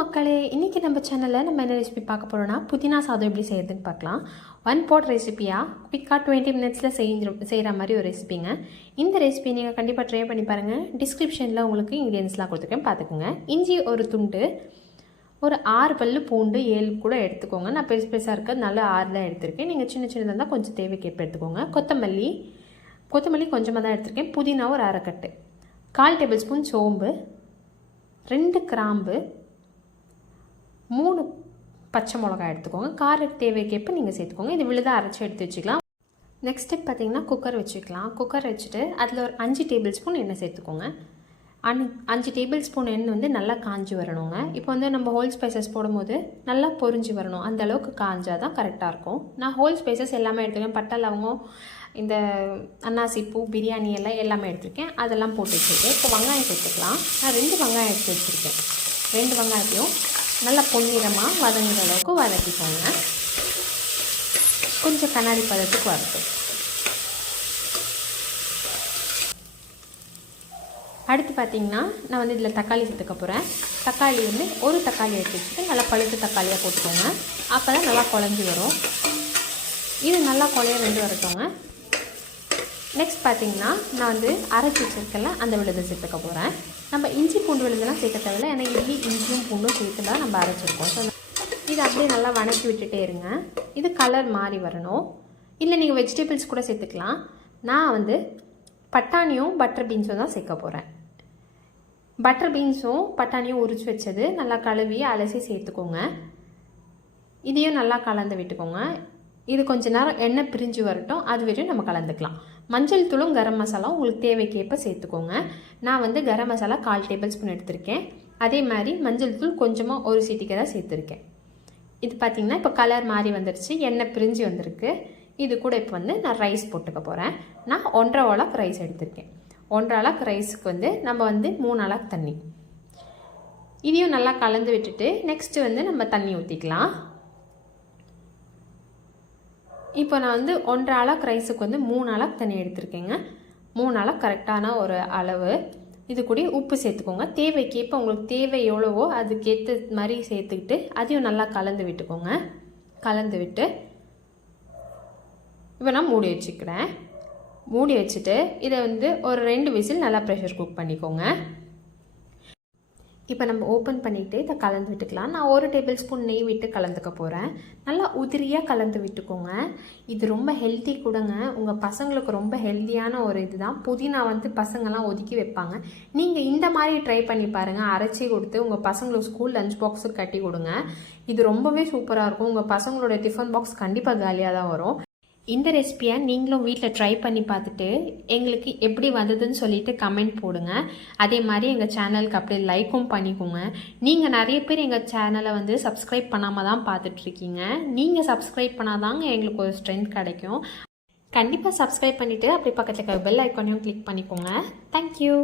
மக்களே, இன்றைக்கி நம்ம சேனலில் நம்ம என்ன ரெசிபி பார்க்க போகிறோன்னா புதினா சாதம் எப்படி செய்கிறதுன்னு பார்க்கலாம். 1 pot ரெசிபியாக குவிக்காக 20 minutesல செய்கிற மாதிரி ஒரு ரெசிபிங்க. இந்த ரெசிபி நீங்கள் கண்டிப்பாக ட்ரை பண்ணி பாருங்கள். டிஸ்கிரிப்ஷனில் உங்களுக்கு இன்க்ரீடியன்ஸ்லாம் கொடுத்துருக்கேன், பார்த்துக்கோங்க. இஞ்சி ஒரு துண்டு, ஒரு 6 பல்லு பூண்டு 7 கூட எடுத்துக்கோங்க. நான் பெருசாக இருக்கிறது நல்லா 6 தான் எடுத்திருக்கேன். நீங்கள் சின்ன சின்னதாக இருந்தால் கொஞ்சம் தேவைக்கேற்ப எடுத்துக்கோங்க. கொத்தமல்லி கொஞ்சமாக தான் எடுத்திருக்கேன். புதினா ஒரு அரைக்கட்டு, 1/4 டேபிள் ஸ்பூன் சோம்பு, 2 கிராம்பு, 3 பச்சை மிளகாய் எடுத்துக்கோங்க. கார தேவைக்கேற்ப நீங்கள் சேர்த்துக்கோங்க. இது விழுதாக அரைச்சி எடுத்து வச்சுக்கலாம். நெக்ஸ்ட் ஸ்டெப் பார்த்திங்கன்னா குக்கர் வச்சுக்கலாம். குக்கர் வச்சுட்டு அதில் ஒரு 5 டேபிள் ஸ்பூன் எண்ணெய் சேர்த்துக்கோங்க. 5 டேபிள் ஸ்பூன் எண்ணெய் வந்து நல்லா காஞ்சி வரணுங்க. இப்போ வந்து நம்ம ஹோல் ஸ்பைசஸ் போடும்போது நல்லா பொரிஞ்சு வரணும். அந்த அளவுக்கு காஞ்சால் தான் கரெக்டாக இருக்கும். நான் ஹோல் ஸ்பைசஸ் எல்லாமே எடுத்துக்கேன். பட்டை, லவங்கம், இந்த அன்னாசி பூ, பிரியாணி எல்லாமே எடுத்துருக்கேன். அதெல்லாம் போட்டு வச்சுருக்கேன். இப்போ வெங்காயம் சேர்த்துக்கலாம். நான் 2 வெங்காயம் எடுத்து வச்சுருக்கேன். 2 வெங்காயத்தையும் நல்லா பொன்னிறமாக வதங்குற அளவுக்கு வதக்கிக்கோங்க. கொஞ்சம் கண்ணாடி பதத்துக்கு வரட்டும். அடுத்து பார்த்திங்கன்னா நான் வந்து இதில் தக்காளி சேர்த்துக்க போகிறேன். தக்காளி வந்து ஒரு தக்காளி எடுத்து வச்சுட்டு நல்லா பழுத்து தக்காளியாக போட்டுக்கோங்க. அப்போ தான் நல்லா குழஞ்சி வரும். இது நல்லா குழைய வெந்து வரட்டுங்க. நெக்ஸ்ட் பார்த்திங்கன்னா நான் வந்து அரைச்சி வச்சுருக்கல அந்த விழுதை சேர்த்துக்க போகிறேன். நம்ம இஞ்சி பூண்டு விழுதெல்லாம் சேர்க்க தேவையில்லை. ஏன்னா இட்லி இஞ்சியும் பூண்டும் சேர்த்து தான் நம்ம அரைச்சிருக்கோம். ஸோ இது அப்படியே நல்லா வணக்கி விட்டுட்டே இருங்க. இது கலர் மாறி வரணும். இல்லை நீங்கள் வெஜிடபிள்ஸ் கூட சேர்த்துக்கலாம். நான் வந்து பட்டாணியும் பட்டர் பீன்ஸும் தான் சேர்க்க போகிறேன். பட்டர் பீன்ஸும் பட்டாணியும் உரிச்சு வச்சது நல்லா கழுவி அலசி சேர்த்துக்கோங்க. இதையும் நல்லா கலந்து விட்டுக்கோங்க. இது கொஞ்ச நேரம் எண்ணெய் பிரிஞ்சு வரட்டும். அது வரையும் நம்ம கலந்துக்கலாம். மஞ்சள் தூளும் கரம் மசாலா உங்களுக்கு தேவைக்கேற்ப சேர்த்துக்கோங்க. நான் வந்து கரம் மசாலா 1/4 டேபிள் ஸ்பூன் எடுத்திருக்கேன். அதே மாதிரி மஞ்சள் தூள் கொஞ்சமாக ஒரு சீட்டிக்கு தான் சேர்த்துருக்கேன். இது பார்த்திங்கன்னா இப்போ கலர் மாறி வந்துடுச்சு, எண்ணெய் பிரிஞ்சு வந்திருக்கு. இது கூட இப்போ வந்து நான் ரைஸ் போட்டுக்க போகிறேன். நான் 1.5 அளவுக்கு ரைஸ் எடுத்திருக்கேன். 1.5 அளவுக்கு ரைஸுக்கு வந்து நம்ம வந்து 3 அளவுக்கு தண்ணி. இதையும் நல்லா கலந்து விட்டுட்டு நெக்ஸ்ட்டு வந்து நம்ம தண்ணி ஊற்றிக்கலாம். இப்போ நான் வந்து 1.5 அளவுக்கு ரைஸுக்கு வந்து 3 அளவுக்கு தண்ணி எடுத்திருக்கேங்க. 3 அளவுக்கு கரெக்டான ஒரு அளவு. இது கூட உப்பு சேர்த்துக்கோங்க. தேவைக்கேற்ப உங்களுக்கு தேவை எவ்வளவோ அதுக்கேற்ற மாதிரி சேர்த்துக்கிட்டு அதையும் நல்லா கலந்து விட்டுக்கோங்க. கலந்து விட்டு இப்போ நான் மூடி வச்சுக்கிறேன். மூடி வச்சுட்டு இதை வந்து ஒரு 2 விசில் நல்லா ப்ரெஷர் குக் பண்ணிக்கோங்க. இப்போ நம்ம ஓப்பன் பண்ணிவிட்டு இதை கலந்து விட்டுக்கலாம். நான் 1 டேபிள் ஸ்பூன் நெய் விட்டு கலந்துக்க போகிறேன். நல்லா உதிரியாக கலந்து விட்டுக்கோங்க. இது ரொம்ப ஹெல்த்தி கூடங்க. உங்கள் பசங்களுக்கு ரொம்ப ஹெல்த்தியான ஒரு இது தான். புதினா வந்து பசங்கள்லாம் ஒதுக்கி வைப்பாங்க. நீங்கள் இந்த மாதிரி ட்ரை பண்ணி பாருங்கள். அரைச்சி கொடுத்து உங்கள் பசங்களுக்கு ஸ்கூல் லஞ்ச் பாக்ஸுக்கு கட்டி கொடுங்க. இது ரொம்பவே சூப்பராக இருக்கும். உங்கள் பசங்களோட டிஃபன் பாக்ஸ் கண்டிப்பாக காலியாக தான் வரும். இந்த ரெசிபியை நீங்களும் வீட்டில் ட்ரை பண்ணி பார்த்துட்டு எங்களுக்கு எப்படி வந்ததுன்னு சொல்லிட்டு கமெண்ட் போடுங்க. அதே மாதிரி எங்கள் சேனலுக்கு அப்படியே லைக்கும் பண்ணிக்கோங்க. நீங்கள் நிறைய பேர் எங்கள் சேனலை வந்து சப்ஸ்கிரைப் பண்ணாமல் தான் பார்த்துட்ருக்கீங்க. நீங்கள் சப்ஸ்கிரைப் பண்ணாதாங்க எங்களுக்கு ஒரு ஸ்ட்ரென்த் கிடைக்கும். கண்டிப்பாக சப்ஸ்கிரைப் பண்ணிவிட்டு அப்படி பக்கத்தில் இருக்க பெல் ஐக்கானையும் கிளிக் பண்ணிக்கோங்க. தேங்க்யூ.